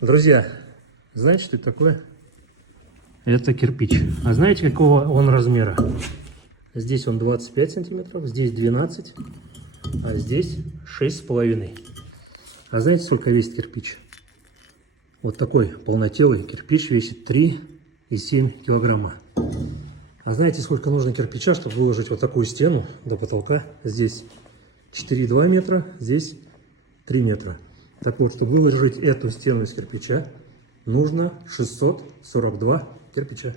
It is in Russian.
Друзья, знаете, что это такое? Это кирпич. А знаете, какого он размера? Здесь он 25 сантиметров, здесь 12, а здесь 6,5. А знаете, сколько весит кирпич? Вот такой полнотелый кирпич весит 3,7 килограмма. А знаете, сколько нужно кирпича, чтобы выложить вот такую стену до потолка? Здесь 4,2 метра, здесь 3 метра. Так вот, чтобы выложить эту стену из кирпича, нужно 642 кирпича.